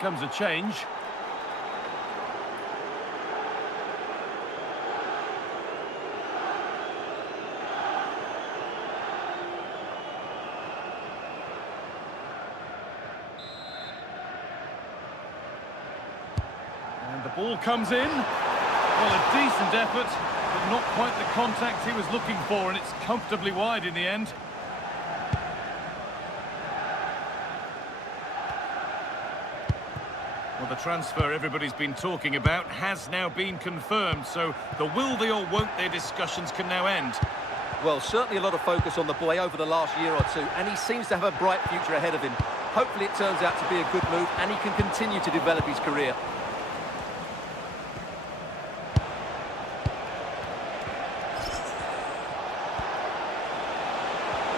comes a change. And the ball comes in. Well, a decent effort, but not quite the contact he was looking for, and it's comfortably wide in the end. Well, the transfer everybody's been talking about has now been confirmed, so the will they or won't they discussions can now end. Well, certainly a lot of focus on the boy over the last year or two, and he seems to have a bright future ahead of him. Hopefully it turns out to be a good move, and he can continue to develop his career.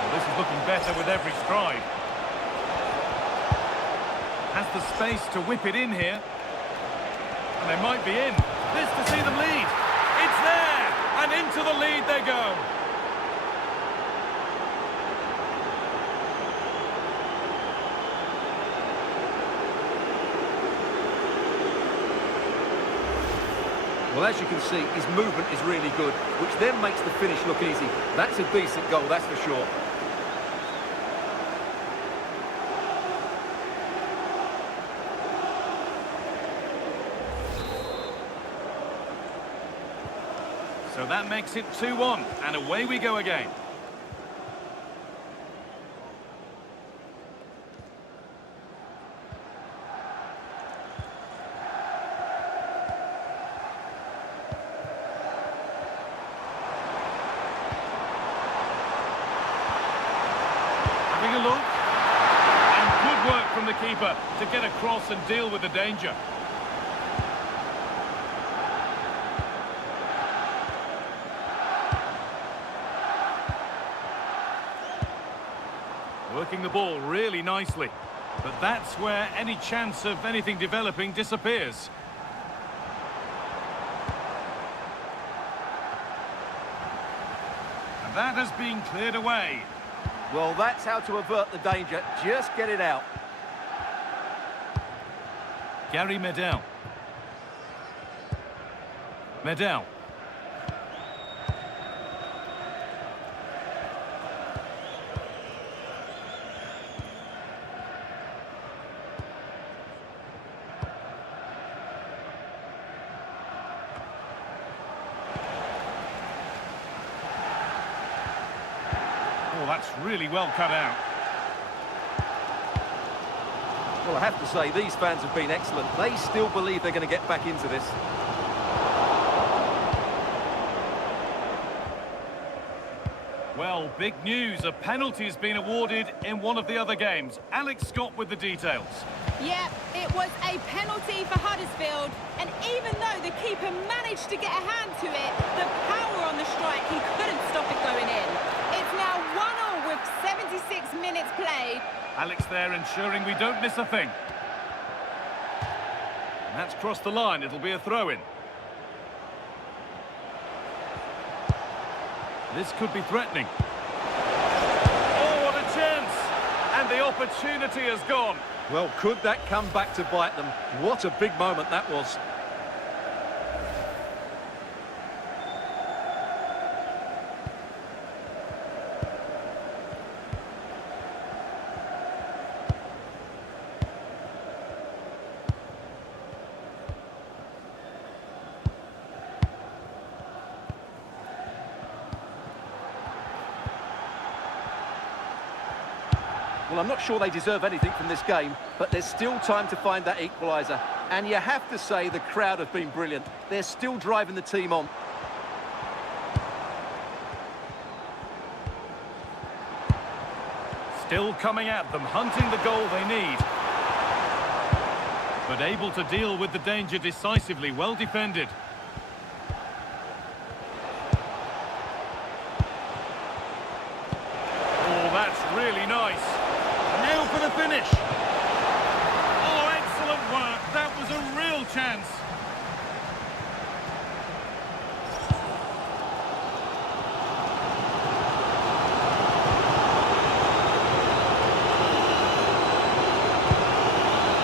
Well, this is looking better with every stride. Has the space to whip it in here. And they might be in. This to see them lead. It's there! And into the lead they go. Well, as you can see, his movement is really good, which then makes the finish look easy. That's a decent goal, that's for sure. So that makes it 2-1, and away we go again. Having a look, and good work from the keeper to get across and deal with the danger. Working the ball really nicely, but that's where any chance of anything developing disappears. And that has been cleared away. Well, that's how to avert the danger. Just get it out. Gary Medel. Medel. Oh, that's really well cut out. Well, I have to say, these fans have been excellent. They still believe they're going to get back into this. Well, big news. A penalty has been awarded in one of the other games. Alex Scott with the details. Yeah, it was a penalty for Huddersfield, and even though the keeper managed to get a hand to it, the power on the strike, he couldn't stop it going in. It's now 1-1 with 76 minutes played. Alex there ensuring we don't miss a thing. And that's crossed the line. It'll be a throw-in. This could be threatening. Oh, what a chance! And the opportunity has gone. Well, could that come back to bite them? What a big moment that was. Well, I'm not sure they deserve anything from this game, but there's still time to find that equaliser. And you have to say the crowd have been brilliant. They're still driving the team on. Still coming at them, hunting the goal they need. But able to deal with the danger decisively, well defended. Oh, that's really nice. Now for the finish. Oh, excellent work. That was a real chance.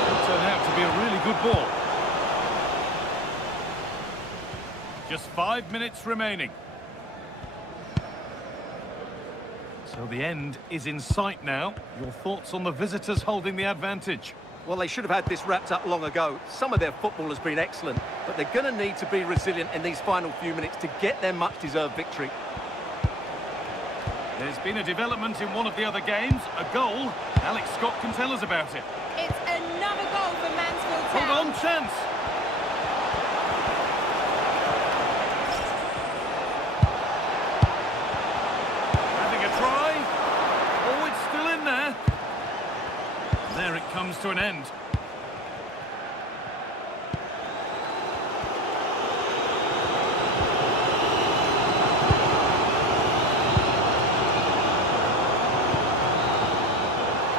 It turned out to be a ball. Just 5 minutes remaining. So the end is in sight now. Your thoughts on the visitors holding the advantage? Well, they should have had this wrapped up long ago. Some of their football has been excellent, but they're going to need to be resilient in these final few minutes to get their much-deserved victory. There's been a development in one of the other games, a goal. Alex Scott can tell us about it. It's another goal for Mansfield Town. Hold on, chance. Having a try. Oh, it's still in there. There it comes to an end.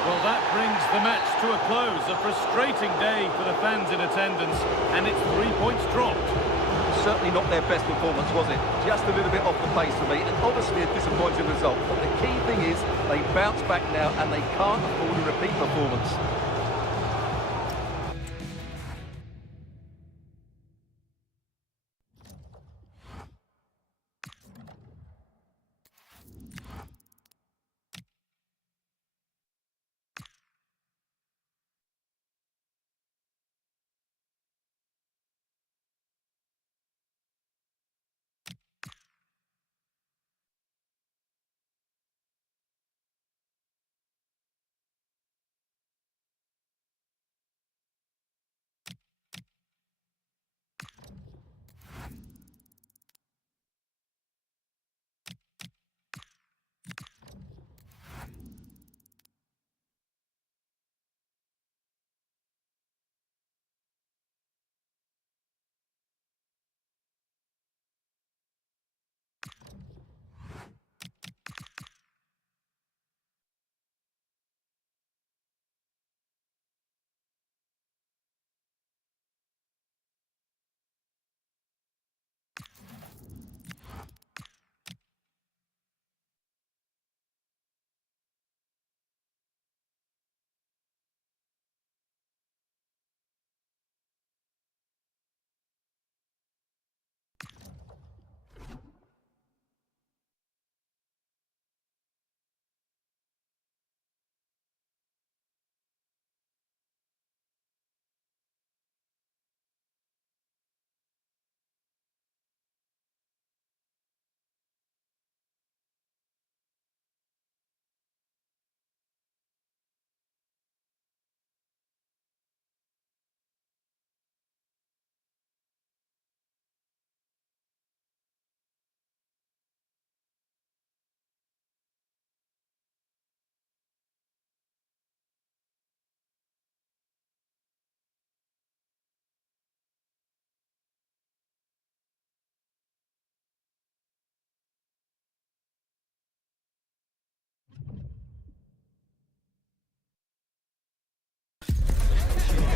Well, that brings the match to a close. A frustrating day for the fans in attendance, and it's 3 points dropped. Certainly not their best performance, was it? Just a little bit off the pace for me, and obviously a disappointing result. But the key thing is they bounce back now, and they can't afford a repeat performance.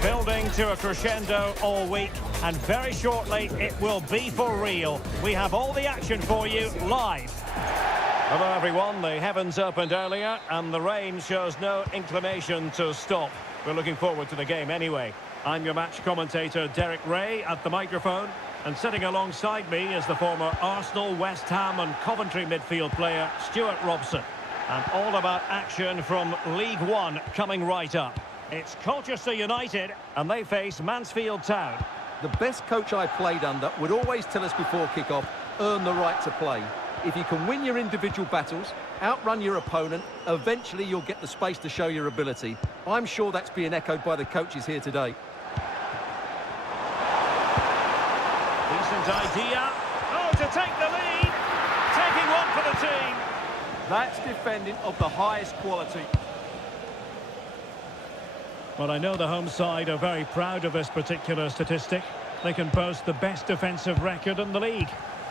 Building to a crescendo all week, and very shortly it will be for real. We have all the action for you live. Hello everyone, the heavens opened earlier and the rain shows no inclination to stop. We're looking forward to the game anyway. I'm your match commentator Derek Ray at the microphone, and sitting alongside me is the former Arsenal, West Ham and Coventry midfield player Stuart Robson. And all about action from League One coming right up. It's Colchester United, and they face Mansfield Town. The best coach I played under would always tell us before kick-off, earn the right to play. If you can win your individual battles, outrun your opponent, eventually you'll get the space to show your ability. I'm sure that's being echoed by the coaches here today. Decent idea. Oh, to take the lead. Taking one for the team. That's defending of the highest quality. Well, I know the home side are very proud of this particular statistic. They can boast the best defensive record in the league.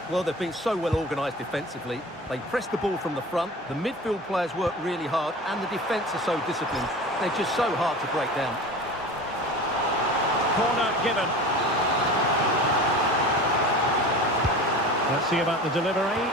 Well, they've been so well organised defensively. They press the ball from the front, the midfield players work really hard, and the defence are so disciplined. They're just so hard to break down. Corner given. Let's see about the delivery.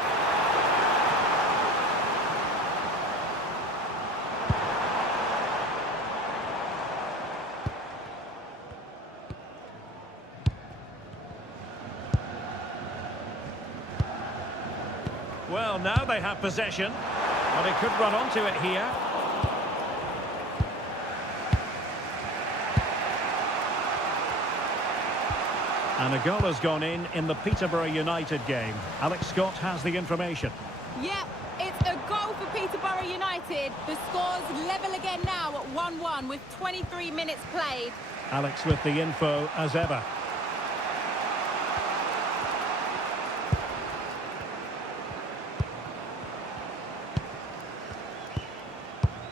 Well, now they have possession, but he could run onto it here. And a goal has gone in the Peterborough United game. Alex Scott has the information. Yep, it's a goal for Peterborough United. The score's level again now at 1-1 with 23 minutes played. Alex with the info as ever.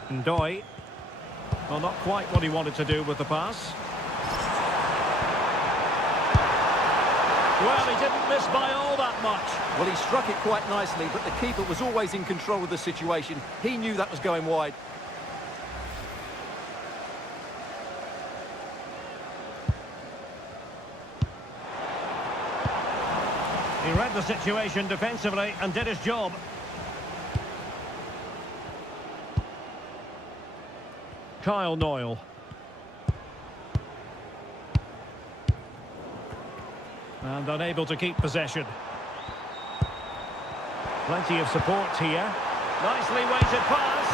Ndoye. Well, not quite what he wanted to do with the pass. Well, he didn't miss by all that much. Well, he struck it quite nicely, but the keeper was always in control of the situation. He knew that was going wide. He read the situation defensively and did his job. Kyle Noyle. And unable to keep possession. Plenty of support here. Nicely weighted pass.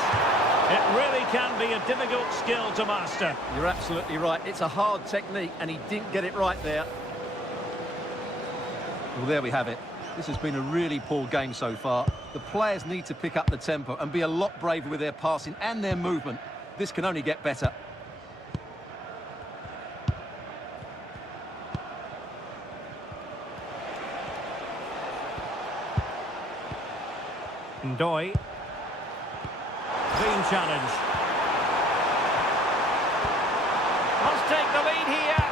It really can be a difficult skill to master. You're absolutely right. It's a hard technique, and he didn't get it right there. Well, there we have it. This has been a really poor game so far. The players need to pick up the tempo and be a lot braver with their passing and their movement. This can only get better. Ndoye. Clean challenge. Must take the lead here.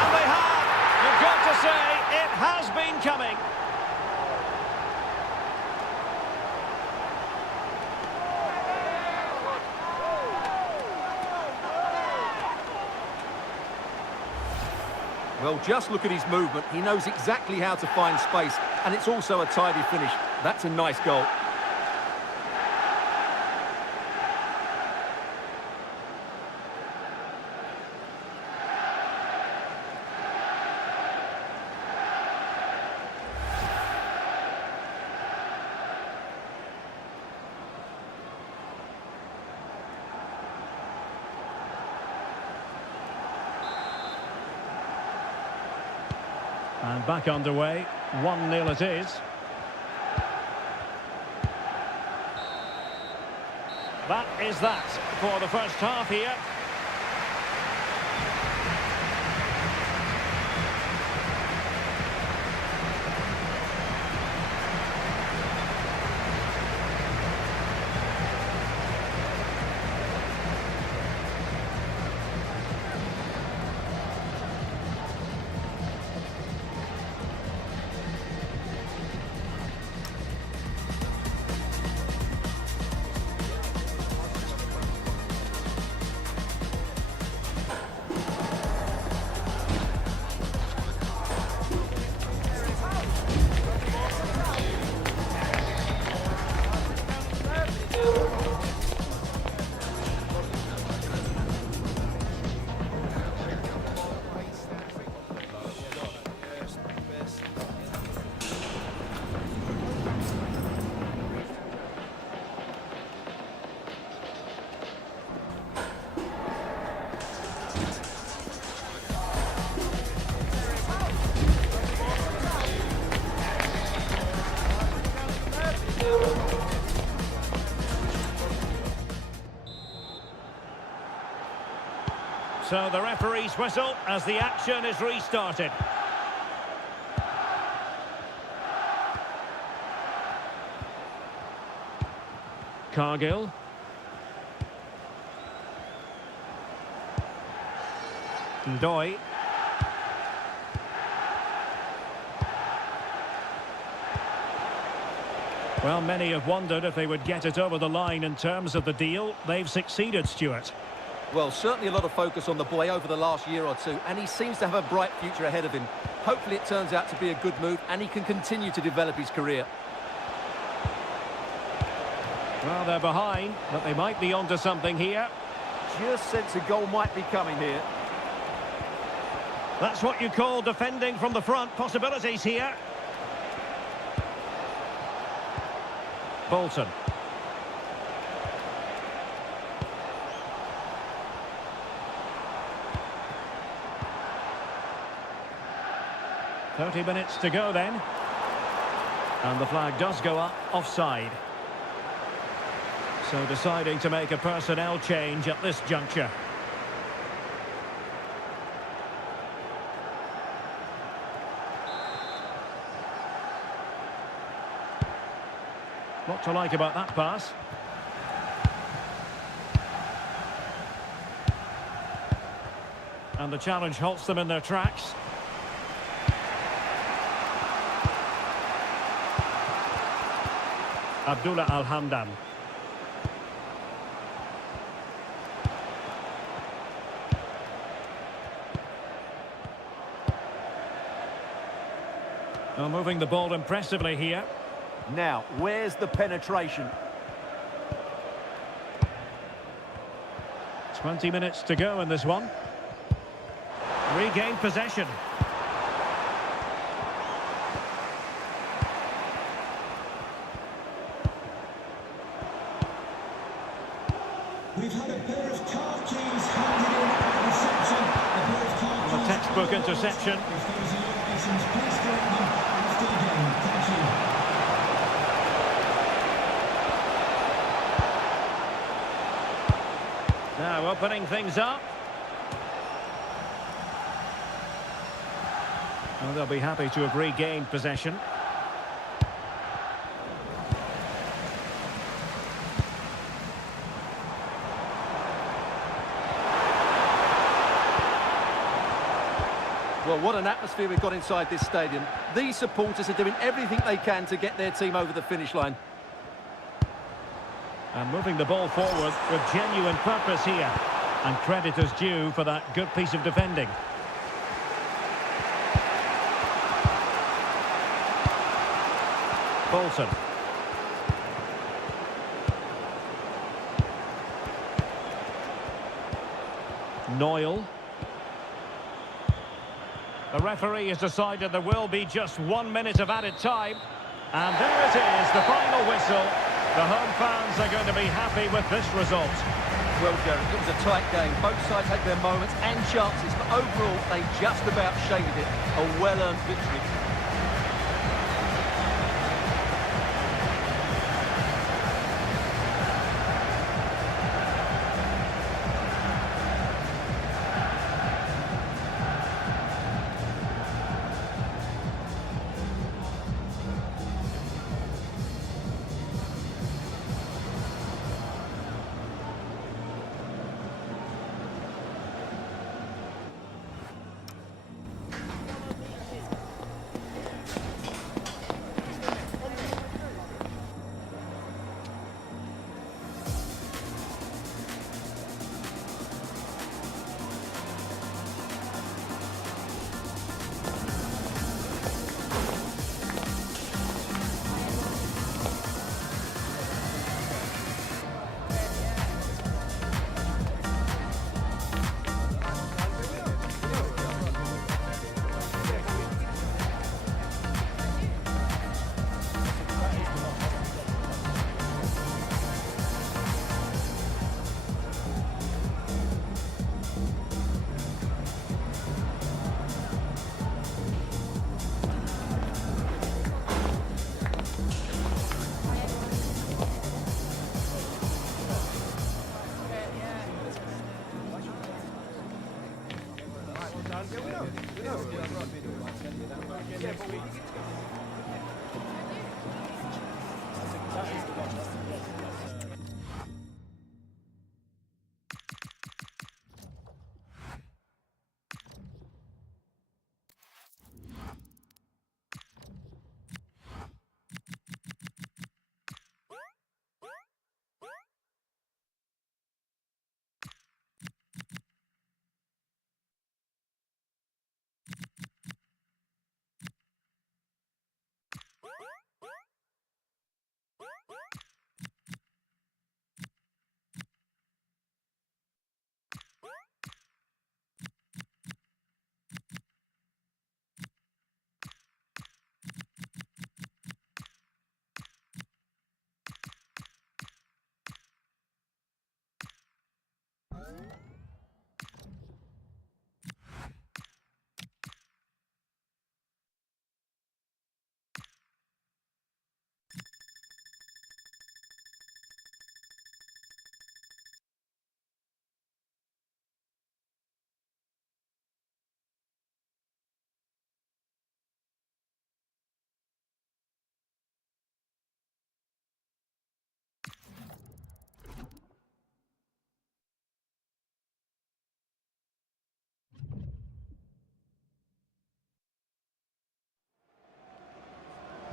And they have. You've got to say, it has been coming. Well, just look at his movement. He knows exactly how to find space, and it's also a tidy finish. That's a nice goal. And back underway, 1-0 it is. That is that for the first half here. So the referee's whistle as the action is restarted. Cargill. Ndoye. Well, many have wondered if they would get it over the line in terms of the deal. They've succeeded, Stuart. Well, certainly a lot of focus on the boy over the last year or two, and he seems to have a bright future ahead of him. Hopefully it turns out to be a good move, and he can continue to develop his career. Well, they're behind, but they might be onto something here. Just sense a goal might be coming here. That's what you call defending from the front. Possibilities here. Bolton. "30 minutes to go then. And the flag does go up, offside. So deciding to make a personnel change at this juncture. What to like about that pass? And the challenge halts them in their tracks. Abdullah Al-Hamdan. Well, moving the ball impressively here. Now, where's the penetration? 20 minutes to go in this one. Regained possession. We've had a pair of car keys handed in at reception. A pair of car A keys textbook interception. If those are your items, please collect them after the game. Thank you. Now opening things up. Well, they'll be happy to have regained possession. Well, what an atmosphere we've got inside this stadium. These supporters are doing everything they can to get their team over the finish line. And moving the ball forward with genuine purpose here. And credit is due for that good piece of defending. Bolton. Noyle. The referee has decided there will be just 1 minute of added time. And there it is, the final whistle. The home fans are going to be happy with this result. Well, Jared, it was a tight game. Both sides had their moments and chances, but overall, they just about shaded it. A well-earned victory.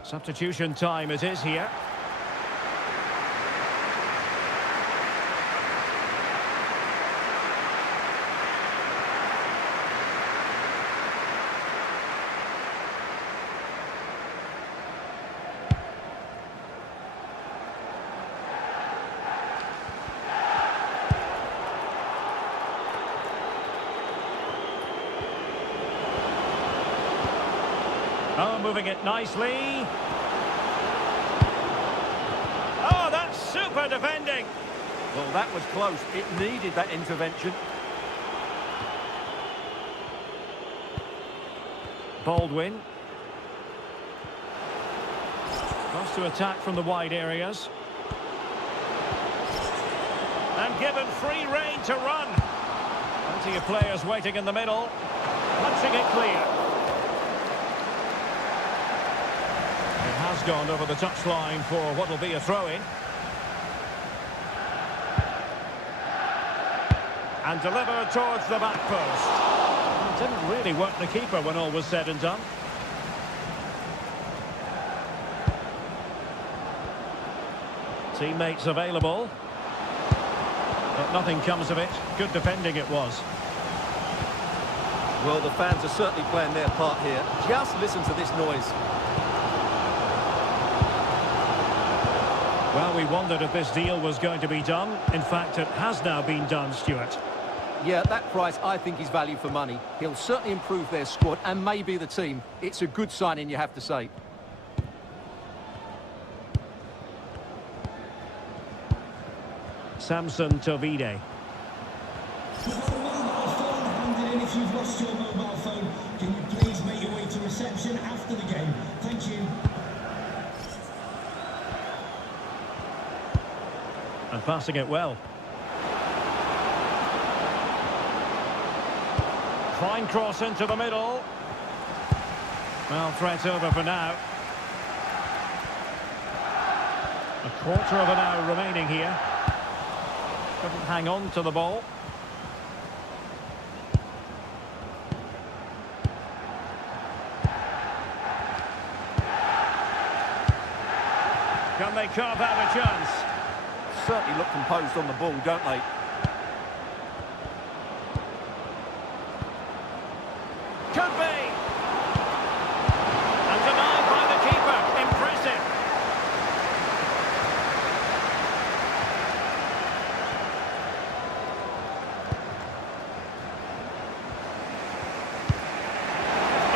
Substitution time it is here. Oh, moving it nicely. Oh, that's super defending. Well, that was close. It needed that intervention. Baldwin. Cross to attack from the wide areas. And given free rein to run. Plenty of players waiting in the middle. Punching it clear. Has gone over the touchline for what will be a throw-in. And delivered towards the back post. It didn't really work the keeper when all was said and done. Teammates available. But nothing comes of it. Good defending it was. Well, the fans are certainly playing their part here. Just listen to this noise. Well, we wondered if this deal was going to be done. In fact, it has now been done, Stuart. Yeah, that price I think is value for money. He'll certainly improve their squad and maybe the team. It's a good signing, you have to say. Samson Tovide. We've got a mobile phone handed in. If you've lost your mobile phone, can you please make your way to reception after the game? Thank you. And passing it well. Fine cross into the middle. Well, threat over for now. A quarter of an hour remaining here. Couldn't hang on to the ball. Can they carve out a chance? Certainly look composed on the ball, don't they? Could be. And denied by the keeper. Impressive.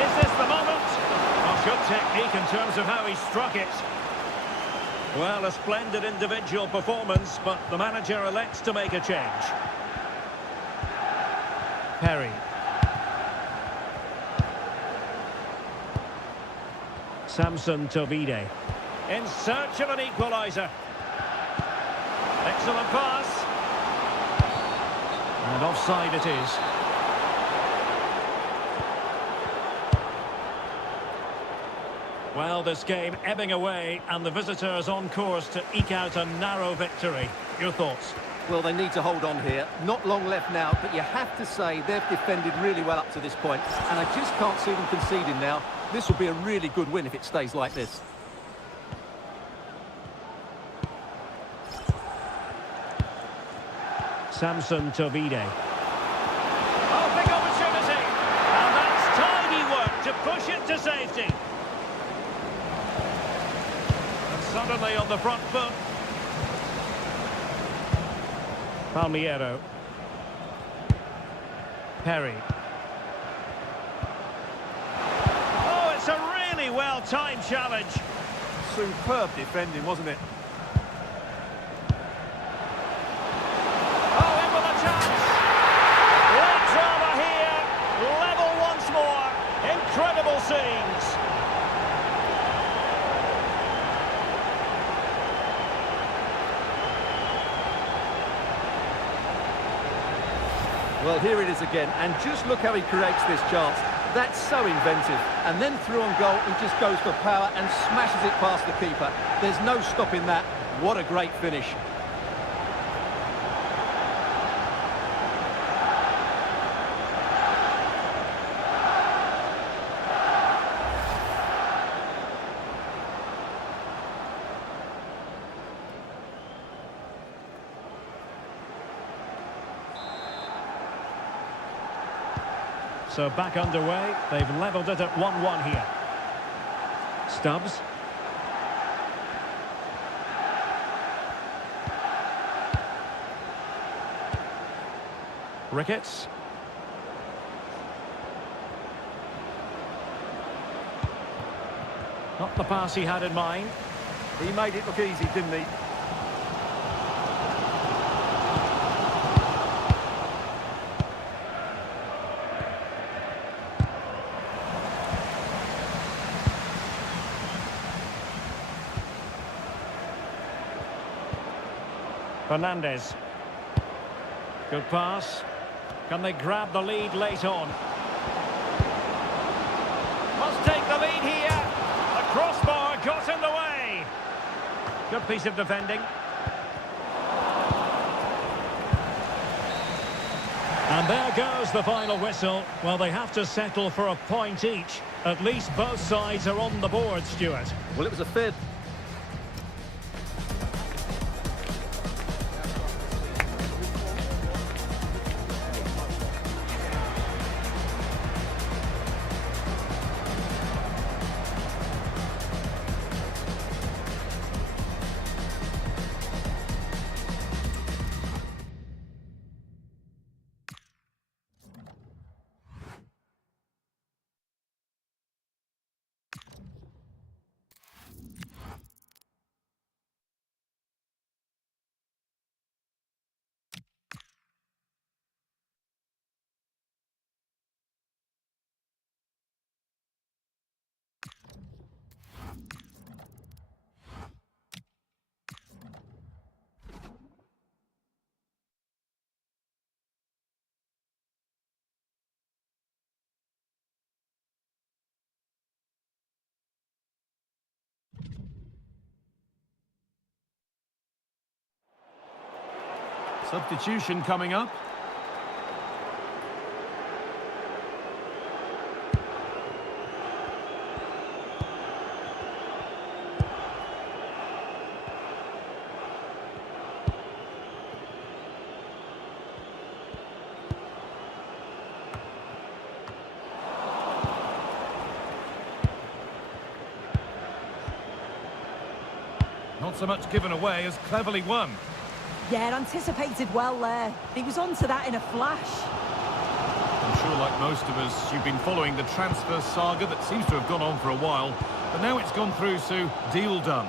Is this the moment? Well, good technique in terms of how he struck it. Well, a splendid individual performance, but the manager elects to make a change. Perry. Samson Tovide. In search of an equaliser. Excellent pass. And offside it is. Well, this game ebbing away and the visitors on course to eke out a narrow victory. Your thoughts? Well, they need to hold on here. Not long left now, but you have to say they've defended really well up to this point, and I just can't see them conceding now. This will be a really good win if it stays like this. Samson Tovide. Oh, big opportunity! And that's tidy work to push it to safety. Suddenly on the front foot. Palmiero. Perry. Oh, it's a really well-timed challenge. Superb defending, wasn't it? Oh, in with a chance. Late drama here. Level once more. Incredible scenes. Well, here it is again, and just look how he creates this chance. That's so inventive. And then through on goal, he just goes for power and smashes it past the keeper. There's no stopping that. What a great finish. So back underway. They've levelled it at 1-1 here. Stubbs. Ricketts. Not the pass he had in mind. He made it look easy, didn't he? Fernandez. Good pass. Can they grab the lead late on? Must take the lead here. The crossbar got in the way. Good piece of defending. And there goes the final whistle. Well, they have to settle for a point each. At least both sides are on the board, Stuart. Well, it was a fair... Substitution coming up. Not so much given away as cleverly won. Yeah, anticipated well there. He was onto that in a flash. I'm sure, like most of us, you've been following the transfer saga that seems to have gone on for a while. But now it's gone through, so deal done.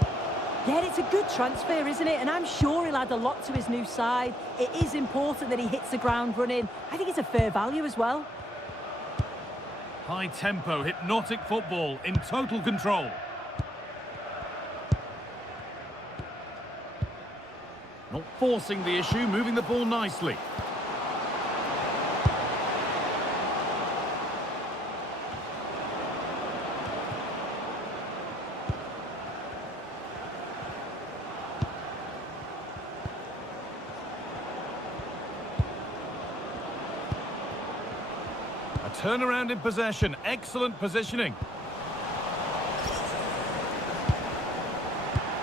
Yeah, it's a good transfer, isn't it? And I'm sure he'll add a lot to his new side. It is important that he hits the ground running. I think it's a fair value as well. High tempo, hypnotic football in total control. Not forcing the issue, moving the ball nicely. A turnaround in possession, excellent positioning.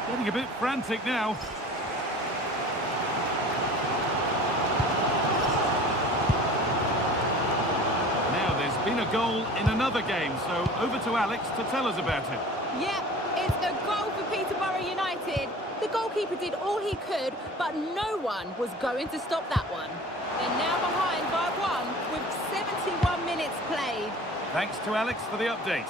Getting a bit frantic now. Been a goal in another game, so over to Alex to tell us about it. Yep, it's a goal for Peterborough United. The goalkeeper did all he could, but no one was going to stop that one. They're now behind by 1 with 71 minutes played. Thanks to Alex for the update.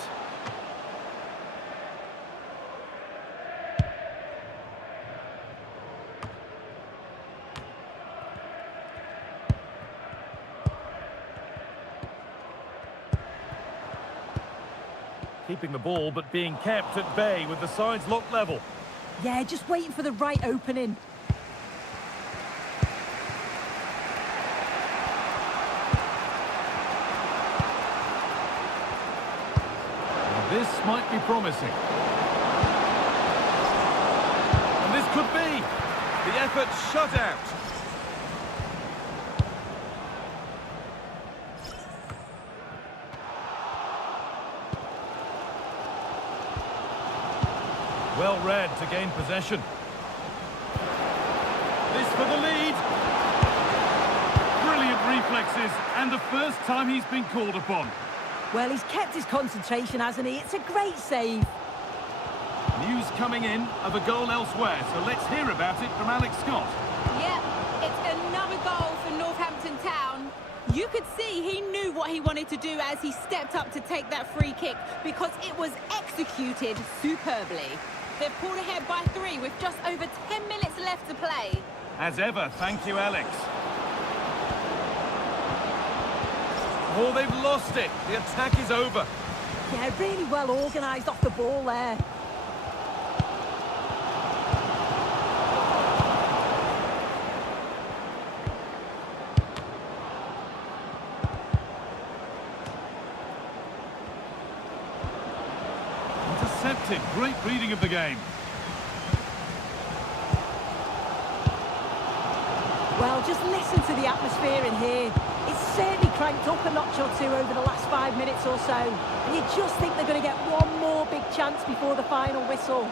Keeping the ball, but being kept at bay with the sides locked level. Yeah, just waiting for the right opening. Now this might be promising. And this could be. The effort shut out. Well read to gain possession. This for the lead. Brilliant reflexes, and the first time he's been called upon. Well, he's kept his concentration, hasn't he? It's a great save. News coming in of a goal elsewhere, so let's hear about it from Alex Scott. Yep, it's another goal for Northampton Town. You could see he knew what he wanted to do as he stepped up to take that free kick because it was executed superbly. They've pulled ahead by 3 with just over 10 minutes left to play. As ever, thank you, Alex. Oh, they've lost it. The attack is over. Yeah, really well organised off the ball there. Intercepted. Great reading of the game. Well, just listen to the atmosphere in here. It's certainly cranked up a notch or 2 over the last 5 minutes or so. And you just think they're going to get one more big chance before the final whistle.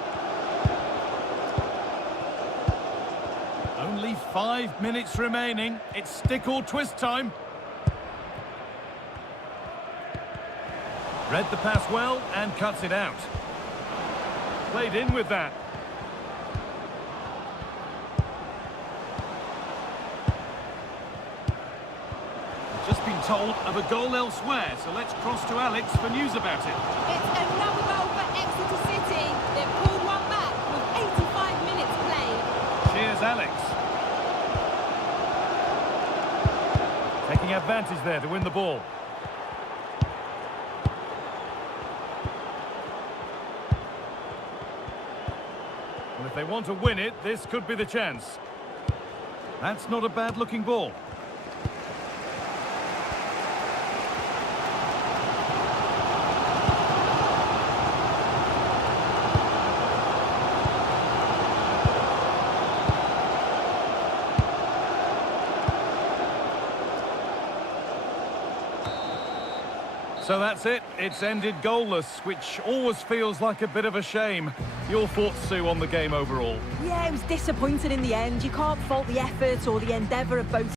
Only 5 minutes remaining. It's stick or twist time. Read the pass well and cuts it out. Played in with that. Just been told of a goal elsewhere, so let's cross to Alex for news about it. It's another goal for Exeter City. They've pulled one back with 85 minutes played. Cheers, Alex. Taking advantage there to win the ball. And if they want to win it, this could be the chance. That's not a bad-looking ball. So that's it. It's ended goalless, which always feels like a bit of a shame. Your thoughts, Sue, on the game overall? Yeah, it was disappointing in the end. You can't fault the effort or the endeavour of both